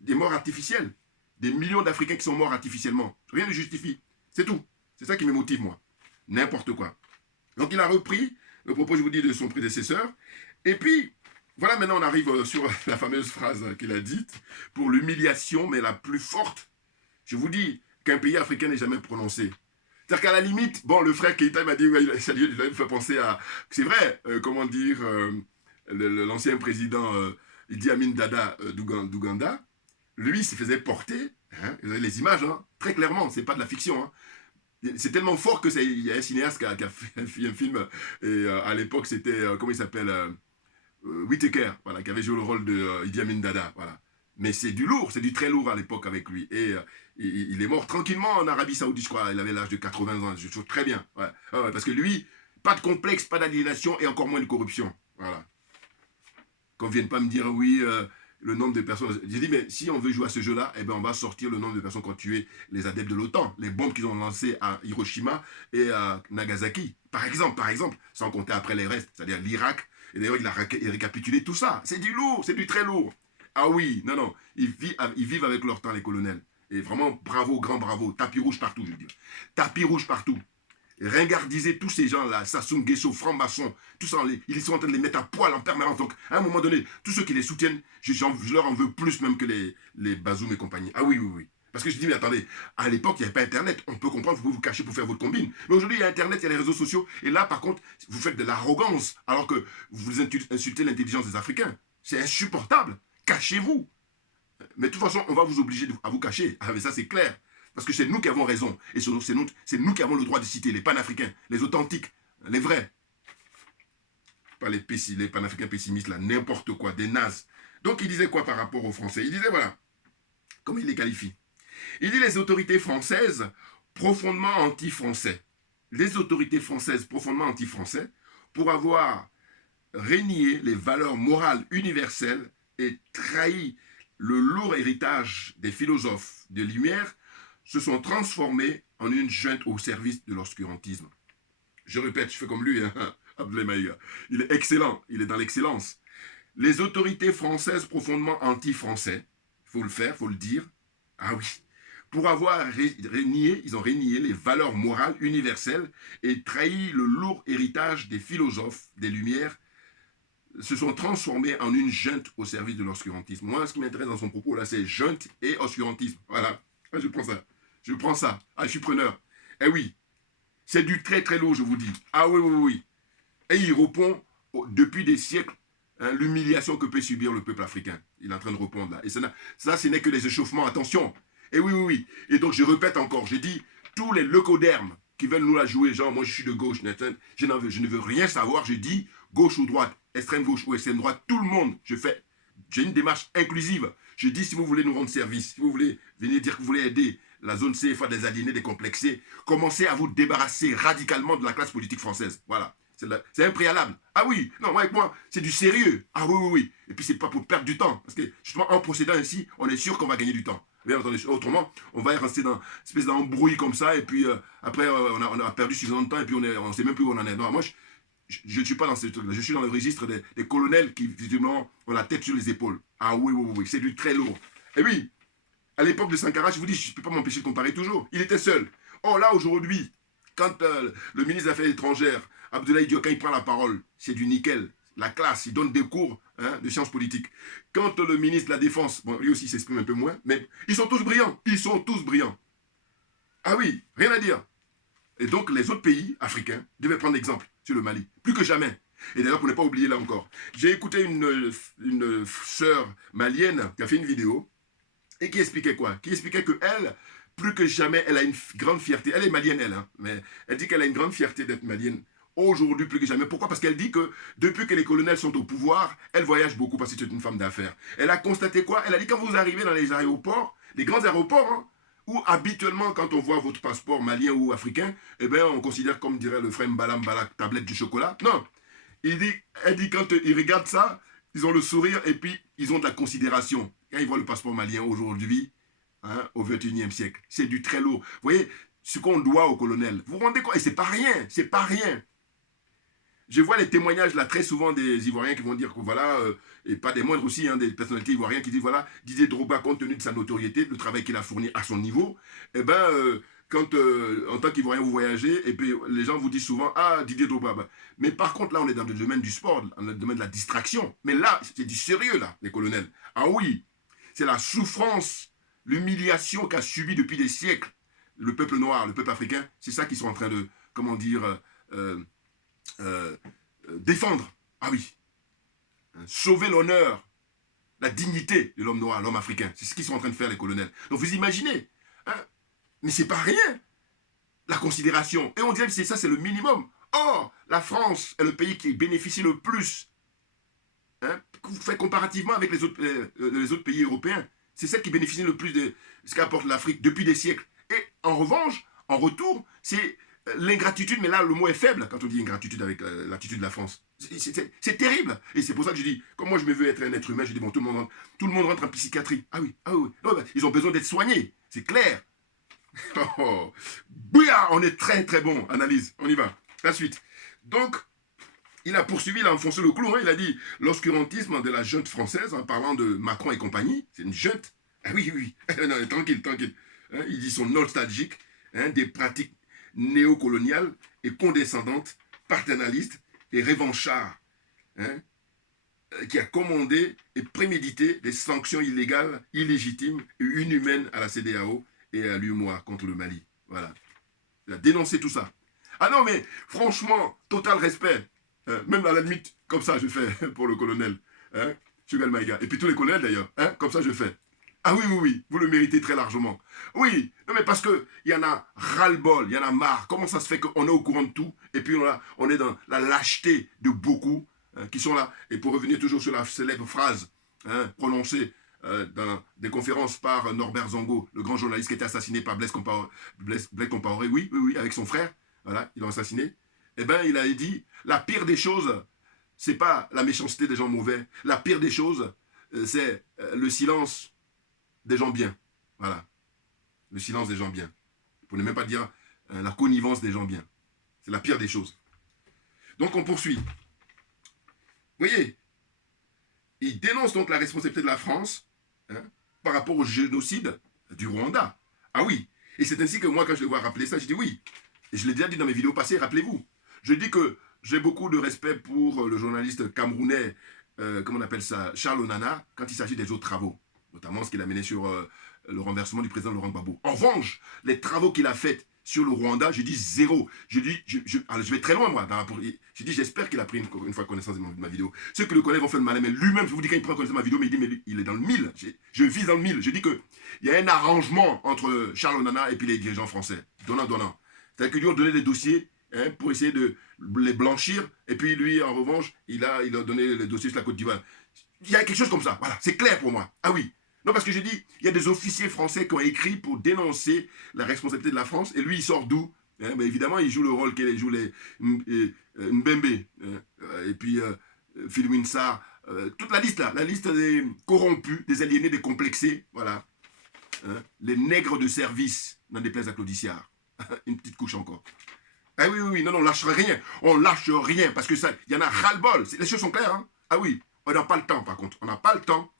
des morts artificielles. Des millions d'Africains qui sont morts artificiellement. Rien ne justifie. C'est tout. C'est ça qui me motive, moi. N'importe quoi. Donc, il a repris le propos, je vous dis, de son prédécesseur. Et puis, voilà, maintenant, on arrive sur la fameuse phrase qu'il a dite, pour l'humiliation, mais la plus forte. Je vous dis qu'un pays africain n'est jamais prononcé. C'est-à-dire qu'à la limite, bon, le frère Keïta m'a dit, ouais, ça lui a fait penser à... C'est vrai, comment dire, l'ancien président Idi Amin Dada d'Ouganda, lui, il se faisait porter, hein, vous avez les images, hein, très clairement, c'est pas de la fiction, hein. C'est tellement fort que il y a un cinéaste qui a fait un film, et à l'époque, c'était, comment il s'appelle, Whittaker, voilà, qui avait joué le rôle de Idi Amin Dada, voilà. Mais c'est du lourd, c'est du très lourd à l'époque avec lui. Et il est mort tranquillement en Arabie Saoudite, je crois. Il avait l'âge de 80 ans, je trouve très bien. Ouais. Ouais, parce que lui, pas de complexe, pas d'aliénation et encore moins de corruption. Voilà. Qu'on ne vienne pas me dire, oui, le nombre de personnes... J'ai dit, mais si on veut jouer à ce jeu-là, eh ben, on va sortir le nombre de personnes qui ont tué les adeptes de l'OTAN, les bombes qu'ils ont lancées à Hiroshima et à Nagasaki. Par exemple, sans compter après les restes, c'est-à-dire l'Irak. Et d'ailleurs, il a récapitulé tout ça. C'est du lourd, c'est du très lourd. Ah oui, non, non, ils vivent avec leur temps, les colonels. Et vraiment, bravo, grand bravo. Tapis rouge partout, je veux dire. Tapis rouge partout. Ringardisez tous ces gens-là, Sassou Nguesso, franc-maçon, tout ça, ils sont en train de les mettre à poil en permanence. Donc, à un moment donné, tous ceux qui les soutiennent, je leur en veux plus même que les Bazoum et compagnie. Ah oui, oui, oui. Parce que je dis, mais attendez, à l'époque, il n'y avait pas Internet. On peut comprendre, vous pouvez vous cacher pour faire votre combine. Mais aujourd'hui, il y a Internet, il y a les réseaux sociaux. Et là, par contre, vous faites de l'arrogance, alors que vous insultez l'intelligence des Africains. C'est insupportable. Cachez-vous. Mais de toute façon, on va vous obliger à vous cacher. Ah, mais ça, c'est clair. Parce que c'est nous qui avons raison. Et c'est nous qui avons le droit de citer les panafricains, les authentiques, les vrais. Pas les panafricains pessimistes, là, n'importe quoi, des nazes. Donc, il disait quoi par rapport aux Français? Il disait, voilà, comment il les qualifie? Il dit les autorités françaises profondément anti-français. Les autorités françaises profondément anti-français pour avoir renié les valeurs morales universelles et trahi le lourd héritage des philosophes de Lumière, se sont transformés en une junte au service de l'obscurantisme. Je répète, je fais comme lui, hein. Abdoulaye Maïga. Il est excellent, il est dans l'excellence. Les autorités françaises profondément anti-français, il faut le faire, il faut le dire. Ah oui. Pour avoir renié, ils ont renié les valeurs morales universelles et trahi le lourd héritage des philosophes des Lumières, se sont transformés en une junte au service de l'obscurantisme. Moi, ce qui m'intéresse dans son propos, là, c'est junte et obscurantisme. Voilà. Je prends ça. Je prends ça. Ah, je suis preneur. Eh oui, c'est du très très lourd, je vous dis. Ah oui, oui, oui. Et il répond, depuis des siècles, hein, l'humiliation que peut subir le peuple africain. Il est en train de répondre là. Et ça, ce n'est que les échauffements. Attention. Et oui, oui, oui. Et donc, je répète encore, j'ai dit, tous les leucodermes qui veulent nous la jouer, genre, moi, je suis de gauche, je ne veux rien savoir. Je dis, gauche ou droite, extrême gauche ou extrême droite, tout le monde, j'ai une démarche inclusive. Je dis, si vous voulez nous rendre service, si vous voulez venir dire que vous voulez aider la zone CFA des aliénés, des complexés, commencez à vous débarrasser radicalement de la classe politique française. Voilà. C'est un préalable. Ah oui, non, moi avec moi, c'est du sérieux. Ah oui, oui, oui. Et puis c'est pas pour perdre du temps. Parce que justement, en procédant ainsi, on est sûr qu'on va gagner du temps. Bien entendu. Autrement, on va rester dans une espèce d'embrouille comme ça, et puis après, on a perdu suffisamment de temps, et puis on ne sait même plus où on en est. Non, moi, je ne suis pas dans ce truc-là. Je suis dans le registre des colonels qui, visiblement, ont la tête sur les épaules. Ah oui, oui, oui, oui. C'est du très lourd. Et oui, à l'époque de Sankara, je vous dis, je ne peux pas m'empêcher de comparer toujours. Il était seul. Or là, aujourd'hui, quand le ministre des Affaires étrangères, Abdoulaye Diop, quand il prend la parole, c'est du nickel. La classe, il donne des cours de sciences politiques. Quand le ministre de la Défense, bon, lui aussi s'exprime un peu moins, mais ils sont tous brillants. Ils sont tous brillants. Ah oui, rien à dire. Et donc, les autres pays africains devaient prendre exemple sur le Mali. Plus que jamais. Et d'ailleurs, pour ne pas oublier là encore, j'ai écouté une sœur malienne qui a fait une vidéo et qui expliquait quoi? Qui expliquait que elle, plus que jamais, elle a une grande fierté. Elle est malienne, elle, hein, mais elle dit qu'elle a une grande fierté d'être malienne. Aujourd'hui, plus que jamais. Pourquoi? Parce qu'elle dit que depuis que les colonels sont au pouvoir, elle voyage beaucoup parce que c'est une femme d'affaires. Elle a constaté quoi? Elle a dit quand vous arrivez dans les aéroports, les grands aéroports, hein, où habituellement, quand on voit votre passeport malien ou africain, eh bien, on considère, comme dirait le frère Mbalam Balak, tablette du chocolat. Non. Elle dit quand ils regardent ça, ils ont le sourire et puis ils ont de la considération. Quand ils voient le passeport malien aujourd'hui, hein, au XXIe siècle, c'est du très lourd. Vous voyez, ce qu'on doit au colonel, vous vous rendez compte? Et c'est pas rien, c'est pas rien. Je vois les témoignages là très souvent des Ivoiriens qui vont dire que voilà, et pas des moindres aussi, hein, des personnalités ivoiriennes qui disent voilà, Didier Drogba, compte tenu de sa notoriété, le travail qu'il a fourni à son niveau, eh ben, quand en tant qu'Ivoirien vous voyagez, et puis les gens vous disent souvent ah, Didier Drogba. Bah. Mais par contre, là, on est dans le domaine du sport, dans le domaine de la distraction. Mais là, c'est du sérieux, là, les colonels. Ah oui, c'est la souffrance, l'humiliation qu'a subi depuis des siècles le peuple noir, le peuple africain. C'est ça qu'ils sont en train de, comment dire, défendre. Ah oui. Sauver l'honneur, la dignité de l'homme noir, l'homme africain. C'est ce qu'ils sont en train de faire, les colonels. Donc vous imaginez. Hein, mais c'est pas rien. La considération. Et on dirait que c'est ça, c'est le minimum. Or, la France est le pays qui bénéficie le plus. Hein, fait comparativement avec les autres pays européens. C'est celle qui bénéficie le plus de ce qu'apporte l'Afrique depuis des siècles. Et en revanche, en retour, c'est l'ingratitude, mais là le mot est faible quand on dit ingratitude avec l'attitude de la France. C'est terrible. Et c'est pour ça que je dis, comme moi je me veux être un être humain, je dis bon, tout le monde rentre en psychiatrie. Ah oui, ah oui. Non, bah, ils ont besoin d'être soignés, c'est clair. Oh, bouya, on est très très bon. Analyse, on y va. La suite. Donc, il a poursuivi, il a enfoncé le clou, hein, il a dit l'obscurantisme de la junte française, en parlant de Macron et compagnie, c'est une junte. Ah oui, oui, non, tranquille, tranquille. Hein, ils sont nostalgiques hein, des pratiques néocoloniales et condescendantes, paternalistes et revanchards, hein, qui a commandé et prémédité des sanctions illégales, illégitimes et inhumaines à la CEDEAO et à l'UEMOA contre le Mali. Voilà. Il a dénoncé tout ça. Ah non, mais franchement, total respect. Même à la limite, comme ça je fais pour le colonel. Hein, Sugal Maïga. Et puis tous les colonels d'ailleurs. Hein, comme ça je fais. Ah oui, oui, oui, vous le méritez très largement. Oui, non mais parce qu'il y en a ras-le-bol, il y en a marre. Comment ça se fait qu'on est au courant de tout et puis on est dans la lâcheté de beaucoup hein, qui sont là. Et pour revenir toujours sur la célèbre phrase hein, prononcée dans des conférences par Norbert Zongo, le grand journaliste qui a été assassiné par Blaise Compaoré, oui, oui, oui, avec son frère, voilà, ils l'ont assassiné. Eh bien, il a dit, la pire des choses, c'est pas la méchanceté des gens mauvais. La pire des choses, c'est le silence des gens bien. Voilà. Le silence des gens bien. Pour ne même pas dire la connivence des gens bien. C'est la pire des choses. Donc on poursuit. Vous voyez, il dénonce donc la responsabilité de la France hein, par rapport au génocide du Rwanda. Ah oui, et c'est ainsi que moi, quand je le vois rappeler ça, je dis oui. Et je l'ai déjà dit dans mes vidéos passées, rappelez-vous. Je dis que j'ai beaucoup de respect pour le journaliste camerounais, comment on appelle ça, Charles Onana, quand il s'agit des autres travaux, notamment ce qu'il a mené sur le renversement du président Laurent Gbagbo. En revanche, les travaux qu'il a faits sur le Rwanda, j'ai dit zéro. Je vais très loin, moi. J'ai dit, j'espère qu'il a pris une fois connaissance de ma vidéo. Ceux qui le connaissent vont faire le malin, mais lui-même, je vous dis, quand il prend connaissance de ma vidéo, mais il dit, mais lui, il est dans le mille. Je vise dans le mille. Je dis qu'il y a un arrangement entre Charles Onana et puis les dirigeants français. Donnant. C'est-à-dire qu'ils lui ont donné des dossiers hein, pour essayer de les blanchir, et puis lui, en revanche, il a donné les dossiers sur la Côte d'Ivoire. Il y a quelque chose comme ça. Voilà, c'est clair pour moi. Ah oui. Non, parce que j'ai dit, il y a des officiers français qui ont écrit pour dénoncer la responsabilité de la France. Et lui, il sort d'où hein, ben évidemment, il joue le rôle qu'il joue les Mbembe. Et puis, Philomine Sarr. Toute la liste là. La liste des corrompus, des aliénés, des complexés. Voilà. Hein, les nègres de service, n'en déplaise à Claudiciard. Une petite couche encore. Ah oui, non, on lâche rien. On lâche rien. Parce que ça, il y en a ras-le-bol. Les choses sont claires. Hein. Ah oui, on n'a pas le temps par contre. On n'a pas le temps.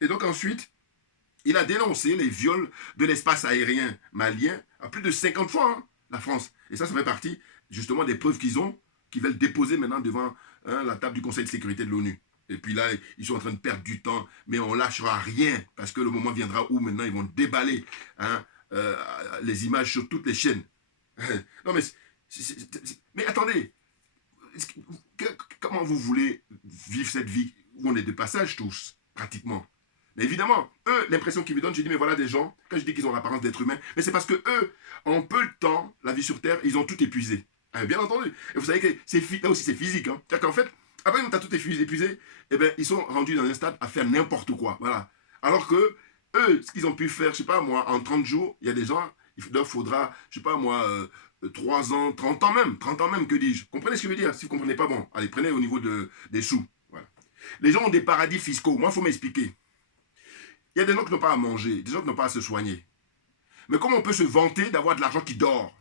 Et donc ensuite, il a dénoncé les viols de l'espace aérien malien à plus de 50 fois, hein, la France. Et ça fait partie justement des preuves qu'ils veulent déposer maintenant devant hein, la table du Conseil de sécurité de l'ONU. Et puis là, ils sont en train de perdre du temps, mais on ne lâchera rien, parce que le moment viendra où maintenant ils vont déballer hein, les images sur toutes les chaînes. Non mais, mais attendez, comment vous voulez vivre cette vie où on est de passage tous, pratiquement? Mais évidemment, eux, l'impression qu'ils me donnent, je dis, mais voilà des gens, quand je dis qu'ils ont l'apparence d'être humains, mais c'est parce que eux, en peu de temps, la vie sur Terre, ils ont tout épuisé. Bien entendu. Et vous savez que là aussi, c'est physique. Hein. C'est-à-dire qu'en fait, après que tu as tout épuisé, eh bien, ils sont rendus dans un stade à faire n'importe quoi. Voilà. Alors que eux, ce qu'ils ont pu faire, je sais pas moi, en 30 jours, il y a des gens, il leur faudra, je sais pas moi, 3 ans, 30 ans même, que dis-je. Comprenez ce que je veux dire? Si vous ne comprenez pas, bon, allez, prenez au niveau des sous. Voilà. Les gens ont des paradis fiscaux. Moi, il faut m'expliquer. Il y a des gens qui n'ont pas à manger, des gens qui n'ont pas à se soigner. Mais comment on peut se vanter d'avoir de l'argent qui dort?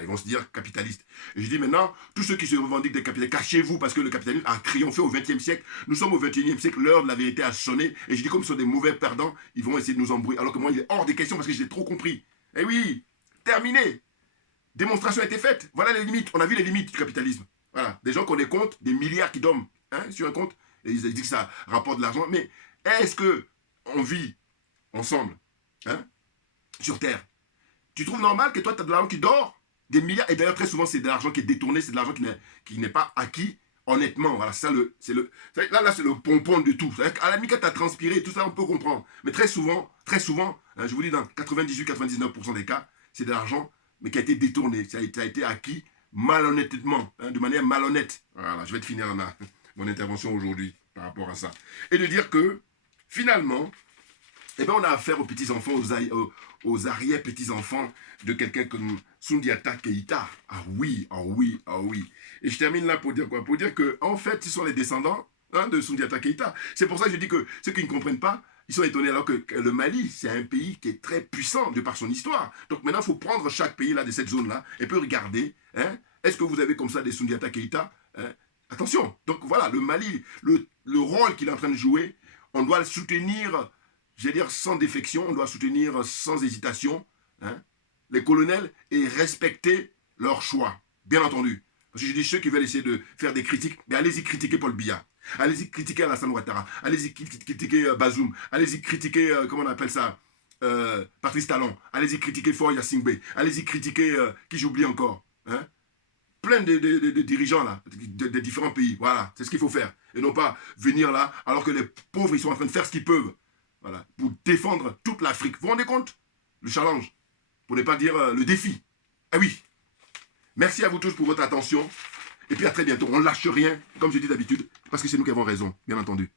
Ils vont se dire capitalistes. Et je dis maintenant, tous ceux qui se revendiquent des capitalistes, cachez-vous parce que le capitalisme a triomphé au XXe siècle. Nous sommes au XXIe siècle, l'heure de la vérité a sonné. Et je dis comme ce sont des mauvais perdants, ils vont essayer de nous embrouiller. Alors que moi, il est hors des questions parce que j'ai trop compris. Eh oui, terminé. Démonstration a été faite. Voilà les limites. On a vu les limites du capitalisme. Voilà. Des gens qui ont des comptes, des milliards qui dorment hein, sur un compte. Et ils disent que ça rapporte de l'argent. Mais est-ce qu'on vit ensemble hein, sur Terre? Tu trouves normal que toi, tu as de l'argent qui dort? Des milliards, et d'ailleurs très souvent c'est de l'argent qui est détourné, c'est de l'argent qui n'est pas acquis honnêtement. Voilà, ça là c'est le pompon de tout. À la limite quand tu as transpiré, tout ça on peut comprendre. Mais très souvent, hein, je vous dis dans 98-99% des cas, c'est de l'argent mais qui a été détourné, ça a été acquis malhonnêtement, hein, de manière malhonnête. Voilà, je vais te finir mon intervention aujourd'hui par rapport à ça. Et de dire que finalement, eh ben, on a affaire aux petits-enfants, aux arrière-petits-enfants de quelqu'un comme Soundiata Keïta. Ah oui. Et je termine là pour dire quoi? Pour dire que en fait, ce sont les descendants hein, de Soundiata Keïta. C'est pour ça que je dis que ceux qui ne comprennent pas, ils sont étonnés alors que le Mali, c'est un pays qui est très puissant de par son histoire. Donc maintenant, il faut prendre chaque pays là de cette zone-là et puis regarder, hein, est-ce que vous avez comme ça des Soundiata Keïta hein? Attention, donc voilà, le Mali, le rôle qu'il est en train de jouer, on doit le soutenir, j'allais dire sans défection, on doit soutenir sans hésitation hein, les colonels et respecter leur choix, bien entendu. Parce que je dis ceux qui veulent essayer de faire des critiques, mais allez-y critiquer Paul Biya, allez-y critiquer Alassane Ouattara, allez-y critiquer Bazoum, allez-y critiquer, comment on appelle ça, Patrice Talon, allez-y critiquer Faure Yassingbe, allez-y critiquer, qui j'oublie encore, hein, plein de dirigeants là, de différents pays, voilà, c'est ce qu'il faut faire. Et non pas venir là, alors que les pauvres, ils sont en train de faire ce qu'ils peuvent, voilà, pour défendre toute l'Afrique. Vous vous rendez compte? Le challenge, pour ne pas dire le défi. Ah oui. Merci à vous tous pour votre attention. Et puis à très bientôt. On ne lâche rien, comme je dis d'habitude, parce que c'est nous qui avons raison, bien entendu.